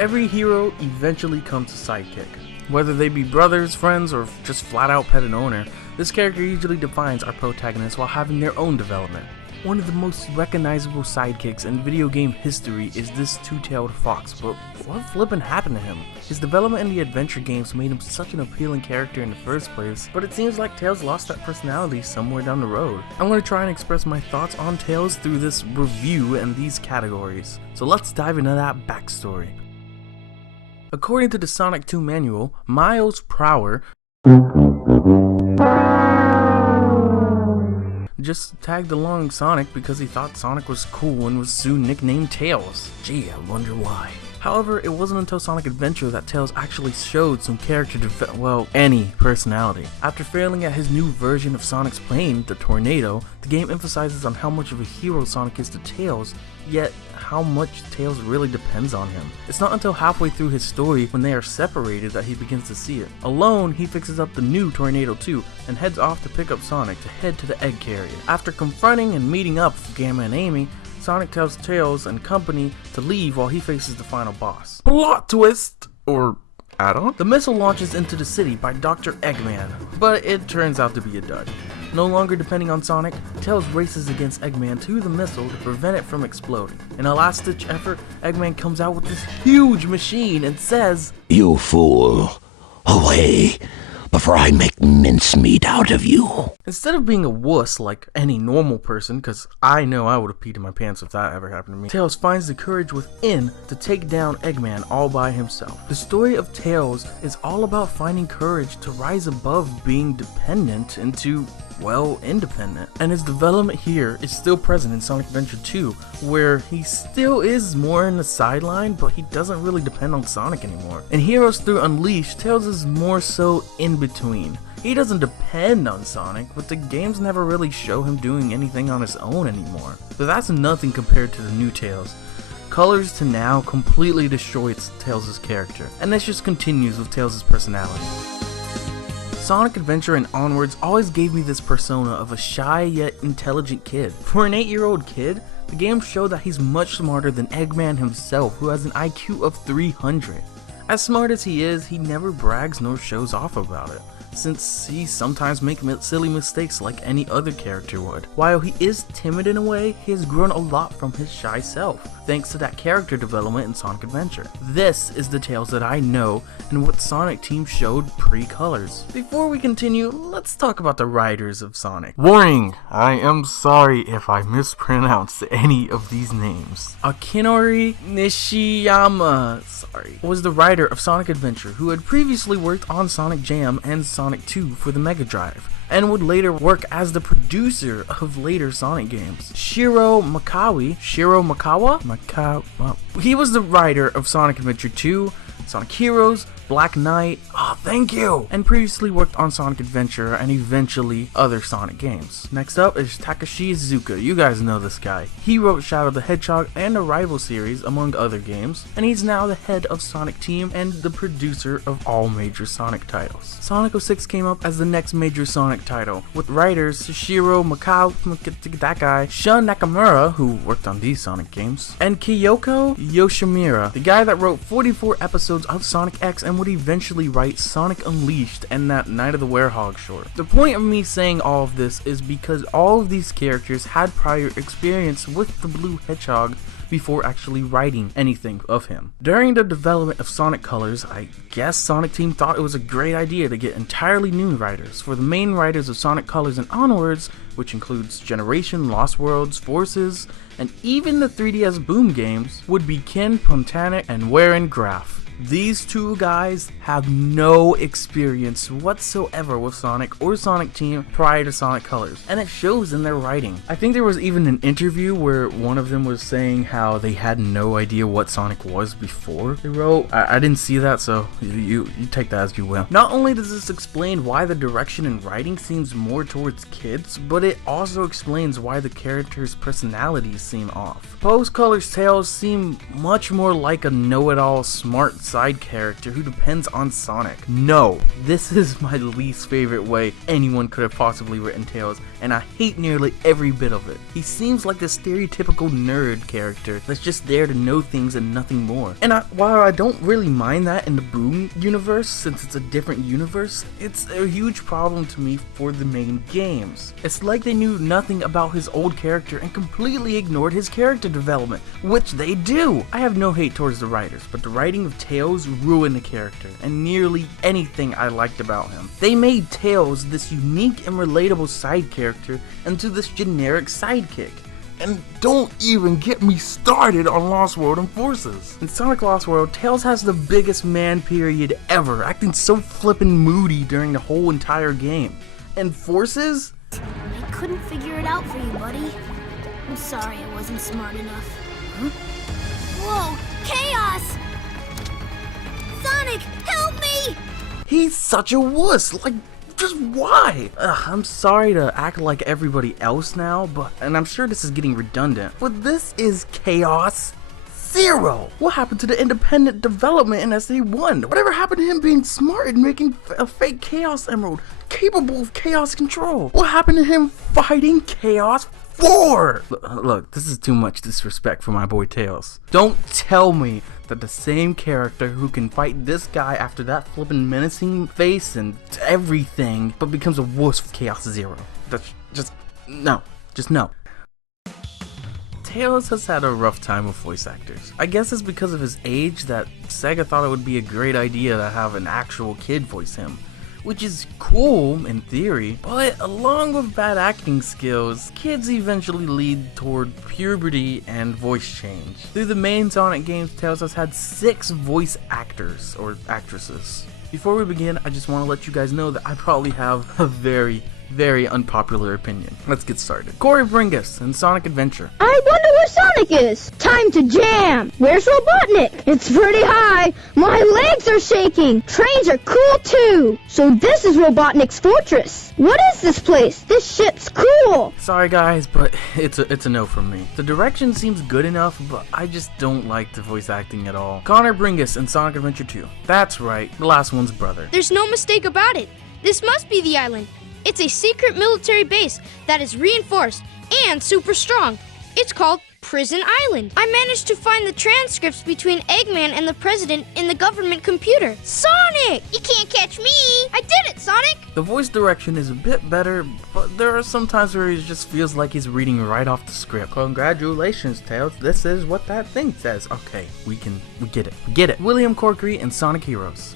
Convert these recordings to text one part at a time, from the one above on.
Every hero eventually comes a sidekick. Whether they be brothers, friends, or just flat out pet and owner, this character usually defines our protagonist while having their own development. One of the most recognizable sidekicks in video game history is this two-tailed fox, but what flippin' happened to him? His development in the adventure games made him such an appealing character in the first place, but it seems like Tails lost that personality somewhere down the road. I'm going to try and express my thoughts on Tails through this review and these categories, so let's dive into that backstory. According to the Sonic 2 manual, Miles Prower just tagged along Sonic because he thought Sonic was cool and was soon nicknamed Tails. Gee, I wonder why. However, it wasn't until Sonic Adventure that Tails actually showed some character any personality. After failing at his new version of Sonic's plane, the Tornado, the game emphasizes on how much of a hero Sonic is to Tails, yet how much Tails really depends on him. It's not until halfway through his story when they are separated that he begins to see it. Alone, he fixes up the new Tornado 2 and heads off to pick up Sonic to head to the egg carrier. After confronting and meeting up with Gamma and Amy, Sonic tells Tails and company to leave while he faces the final boss. Plot twist! Or add-on? The missile launches into the city by Dr. Eggman, but it turns out to be a dud. No longer depending on Sonic, Tails races against Eggman to the missile to prevent it from exploding. In a last-ditch effort, Eggman comes out with this huge machine and says, "You fool! Away, before I make mincemeat out of you." Instead of being a wuss like any normal person, cause I know I would have peed in my pants if that ever happened to me, Tails finds the courage within to take down Eggman all by himself. The story of Tails is all about finding courage to rise above being dependent into, well, independent. And his development here is still present in Sonic Adventure 2, where he still is more in the sideline, but he doesn't really depend on Sonic anymore. In Heroes Through Unleashed, Tails is more so in between. He doesn't depend on Sonic, but the games never really show him doing anything on his own anymore. But that's nothing compared to the new Tails. Colors to now completely destroys Tails' character, and this just continues with Tails' personality. Sonic Adventure and onwards always gave me this persona of a shy yet intelligent kid. For an 8-year-old kid, the game showed that he's much smarter than Eggman himself, who has an IQ of 300. As smart as he is, he never brags nor shows off about it, since he sometimes makes silly mistakes like any other character would. While he is timid in a way, he has grown a lot from his shy self, thanks to that character development in Sonic Adventure. This is the Tails that I know and what Sonic Team showed pre-colors. Before we continue, let's talk about the writers of Sonic. Warning! I am sorry if I mispronounce any of these names. Akinori Nishiyama, was the writer of Sonic Adventure, who had previously worked on Sonic Jam and Sonic 2 for the Mega Drive, and would later work as the producer of later Sonic games. Shiro Makawa, he was the writer of Sonic Adventure 2, Sonic Heroes, Black Knight, thank you, and previously worked on Sonic Adventure and eventually other Sonic games. Next up is Takashi Iizuka. You guys know this guy. He wrote Shadow the Hedgehog and the Rival series, among other games, and he's now the head of Sonic Team and the producer of all major Sonic titles. Sonic 06 came up as the next major Sonic title, with writers Shiro Makawa, that guy, Shun Nakamura, who worked on these Sonic games, and Kyoko Yoshimura, the guy that wrote 44 episodes of Sonic X and would eventually write Sonic Unleashed and that Night of the Werehog short. The point of me saying all of this is because all of these characters had prior experience with the Blue Hedgehog before actually writing anything of him. During the development of Sonic Colors, I guess Sonic Team thought it was a great idea to get entirely new writers. For the main writers of Sonic Colors and onwards, which includes Generation, Lost Worlds, Forces, and even the 3DS Boom games, would be Ken Pontanek and Warren Graff. These two guys have no experience whatsoever with Sonic or Sonic Team prior to Sonic Colors, and it shows in their writing. I think there was even an interview where one of them was saying how they had no idea what Sonic was before they wrote. I didn't see that, so you take that as you will. Not only does this explain why the direction in writing seems more towards kids, but it also explains why the characters' personalities seem off. Post Colors Tails seem much more like a know-it-all smart side character who depends on Sonic. No, this is my least favorite way anyone could have possibly written Tails, and I hate nearly every bit of it. He seems like the stereotypical nerd character that's just there to know things and nothing more. And while I don't really mind that in the Boom universe, since it's a different universe, it's a huge problem to me for the main games. It's like they knew nothing about his old character and completely ignored his character development, which they do. I have no hate towards the writers, but the writing of Tails ruined the character and nearly anything I liked about him. They made Tails this unique and relatable side character into this generic sidekick. And don't even get me started on Lost World and Forces. In Sonic Lost World, Tails has the biggest man period ever, acting so flippin' moody during the whole entire game. And Forces? I couldn't figure it out for you, buddy. I'm sorry I wasn't smart enough. Huh? Whoa! Chaos! Sonic, help me! He's such a wuss, like, just why? I'm sorry to act like everybody else now, and I'm sure this is getting redundant, but this is Chaos Zero. What happened to the independent development in SA1? Whatever happened to him being smart and making a fake Chaos Emerald capable of chaos control? What happened to him fighting Chaos 4? Look, this is too much disrespect for my boy Tails. Don't tell me that the same character who can fight this guy after that flippin' menacing face and everything, but becomes a wuss for Chaos Zero. That's just no. Tails has had a rough time with voice actors. I guess it's because of his age that Sega thought it would be a great idea to have an actual kid voice him, which is cool in theory, but along with bad acting skills, kids eventually lead toward puberty and voice change. Through the main Sonic games, Tails has had 6 voice actors or actresses. Before we begin, I just want to let you guys know that I probably have a very unpopular opinion. Let's get started. Corey Bringus in Sonic Adventure. I wonder where Sonic is. Time to jam. Where's Robotnik? It's pretty high. My legs are shaking. Trains are cool too. So this is Robotnik's fortress. What is this place? This shit's cool. Sorry guys, but it's a no from me. The direction seems good enough, but I just don't like the voice acting at all. Connor Bringus in Sonic Adventure 2. That's right, the last one's brother. There's no mistake about it. This must be the island. It's a secret military base that is reinforced and super strong. It's called Prison Island. I managed to find the transcripts between Eggman and the president in the government computer. Sonic! You can't catch me! I did it, Sonic! The voice direction is a bit better, but there are some times where it just feels like he's reading right off the script. Congratulations, Tails. This is what that thing says. Okay, we get it. William Corkery in Sonic Heroes.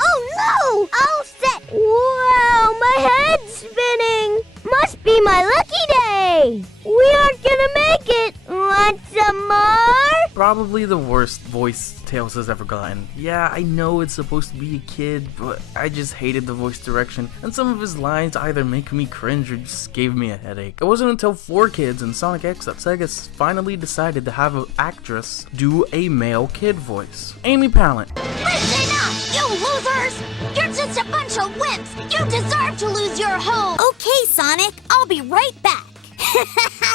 Oh no! All set! Wow, my head's spinning! Must be my lucky day! We aren't gonna make it! Want some more? Probably the worst voice Tails has ever gotten. Yeah, I know it's supposed to be a kid, but I just hated the voice direction, and some of his lines either make me cringe or just gave me a headache. It wasn't until 4Kids and Sonic X that Sega finally decided to have an actress do a male kid voice. Amy Pallant. Listen up, you losers! You're just a bunch of wimps! You deserve to lose your home! Okay, Sonic, I'll be right back.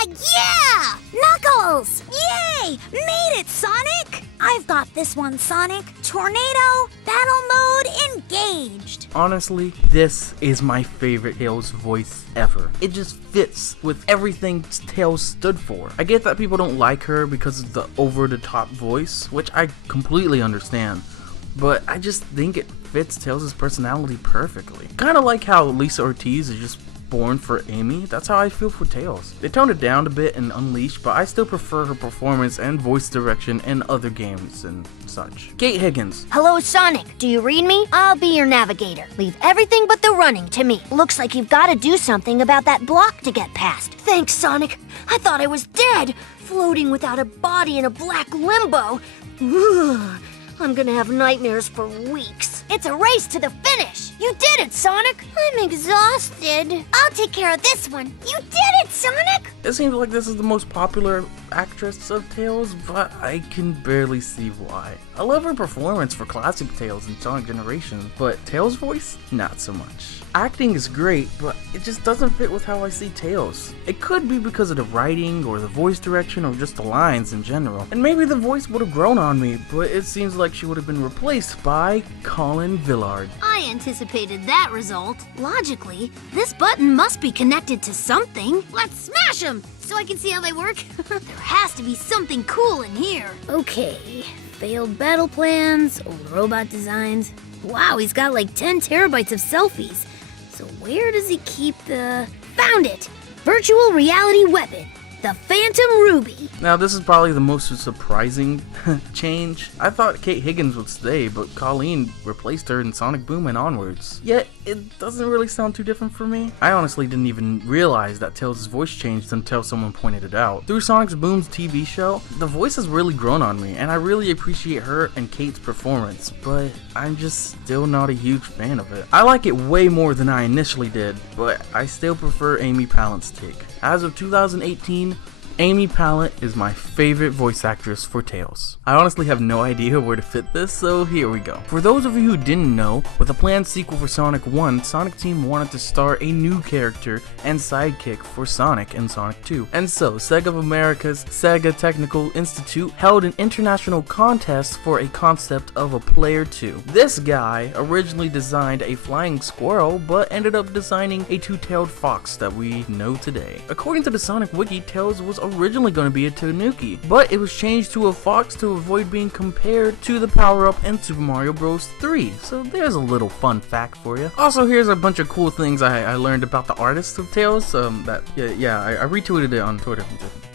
Yeah! Knuckles! Yay! Made it, Sonic! I've got this one, Sonic. Tornado, battle mode, engaged. Honestly, this is my favorite Tails voice ever. It just fits with everything Tails stood for. I get that people don't like her because of the over-the-top voice, which I completely understand, but I just think it fits Tails' personality perfectly. Kinda like how Lisa Ortiz is just born for Amy, that's how I feel for Tails. They toned it down a bit in Unleashed, but I still prefer her performance and voice direction in other games and such. Kate Higgins. Hello, Sonic. Do you read me? I'll be your navigator. Leave everything but the running to me. Looks like you've got to do something about that block to get past. Thanks, Sonic. I thought I was dead, floating without a body in a black limbo. Ugh, I'm gonna have nightmares for weeks. this. It's a race to the finish. You did it, Sonic. I'm exhausted. I'll take care of this one. You did it, Sonic. It seems like this is the most popular actress of Tails, but I can barely see why. I love her performance for classic Tails and Sonic Generations, but Tails' voice? Not so much. Acting is great, but it just doesn't fit with how I see Tails. It could be because of the writing, or the voice direction, or just the lines in general. And maybe the voice would have grown on me, but it seems like she would have been replaced by Colin Villard. I anticipated that result. Logically, this button must be connected to something. Let's smash them so I can see how they work. There has to be something cool in here. Okay, failed battle plans, old robot designs. Wow, he's got like 10 terabytes of selfies. So where does he keep the... Found it! Virtual reality weapon. The Phantom Ruby. Now this is probably the most surprising change. I thought Kate Higgins would stay, but Colleen replaced her in Sonic Boom and onwards. Yet, it doesn't really sound too different for me. I honestly didn't even realize that Tails' voice changed until someone pointed it out. Through Sonic Boom's TV show, the voice has really grown on me, and I really appreciate her and Kate's performance, but I'm just still not a huge fan of it. I like it way more than I initially did, but I still prefer Amy Pallant's take. As of 2018, Amy Pallant is my favorite voice actress for Tails. I honestly have no idea where to fit this, so here we go. For those of you who didn't know, with a planned sequel for Sonic 1, Sonic Team wanted to star a new character and sidekick for Sonic in Sonic 2. And so, Sega of America's Sega Technical Institute held an international contest for a concept of a player 2. This guy originally designed a flying squirrel, but ended up designing a two-tailed fox that we know today. According to the Sonic Wiki, Tails was originally going to be a Tanuki, but it was changed to a fox to avoid being compared to the power-up in Super Mario Bros. 3. So there's a little fun fact for you. Also, here's a bunch of cool things I learned about the artist of Tails. I retweeted it on Twitter.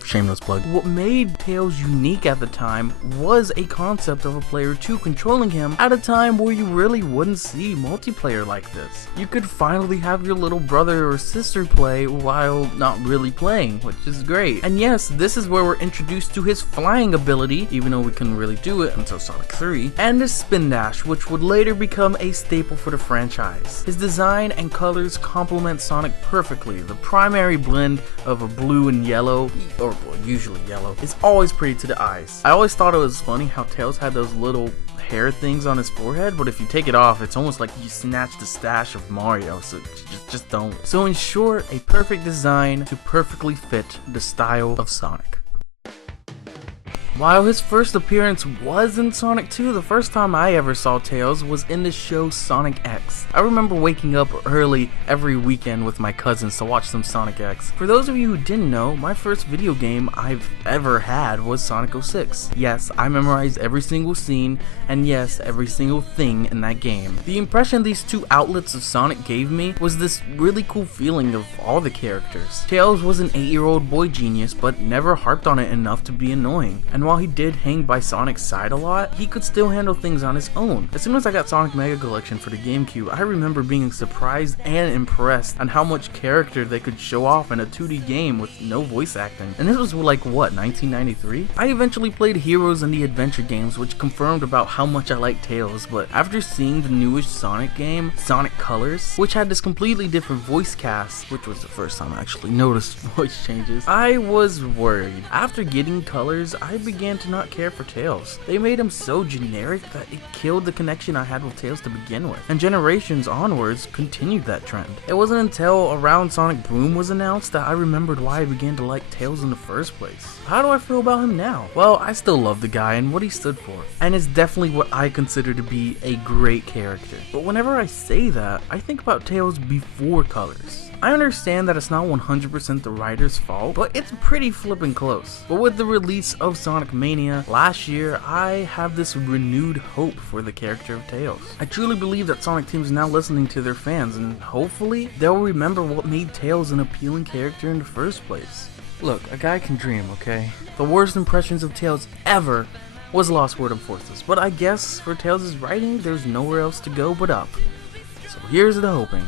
Shameless plug. What made Tails unique at the time was a concept of a player 2 controlling him at a time where you really wouldn't see multiplayer like this. You could finally have your little brother or sister play while not really playing, which is great. And yes, this is where we're introduced to his flying ability, even though we couldn't really do it until Sonic 3, and his spin dash, which would later become a staple for the franchise. His design and colors complement Sonic perfectly. The primary blend of a blue and yellow, or usually yellow, is always pretty to the eyes. I always thought it was funny how Tails had those little hair things on his forehead, but if you take it off, it's almost like you snatched the stash of Mario, so just don't. So in short, a perfect design to perfectly fit the style of Sonic. While his first appearance was in Sonic 2, the first time I ever saw Tails was in the show Sonic X. I remember waking up early every weekend with my cousins to watch some Sonic X. For those of you who didn't know, my first video game I've ever had was Sonic 06. Yes, I memorized every single scene, and yes, every single thing in that game. The impression these two outlets of Sonic gave me was this really cool feeling of all the characters. Tails was an 8-year-old boy genius, but never harped on it enough to be annoying. And while he did hang by Sonic's side a lot, he could still handle things on his own. As soon as I got Sonic Mega Collection for the GameCube, I remember being surprised and impressed on how much character they could show off in a 2D game with no voice acting. And this was like, what, 1993? I eventually played Heroes and the Adventure games, which confirmed about how much I liked Tails, but after seeing the newest Sonic game, Sonic Colors, which had this completely different voice cast, which was the first time I actually noticed voice changes, I was worried. After getting Colors, I began to not care for Tails. They made him so generic that it killed the connection I had with Tails to begin with, and generations onwards continued that trend. It wasn't until around Sonic Boom was announced that I remembered why I began to like Tails in the first place. How do I feel about him now? Well, I still love the guy and what he stood for, and it's definitely what I consider to be a great character. But whenever I say that, I think about Tails before Colors. I understand that it's not 100% the writer's fault, but it's pretty flippin' close. But with the release of Sonic Mania last year, I have this renewed hope for the character of Tails. I truly believe that Sonic Team is now listening to their fans, and hopefully they'll remember what made Tails an appealing character in the first place. Look, a guy can dream, okay? The worst impressions of Tails ever was Lost World of Forces, but I guess for Tails' writing, there's nowhere else to go but up. So here's the hoping.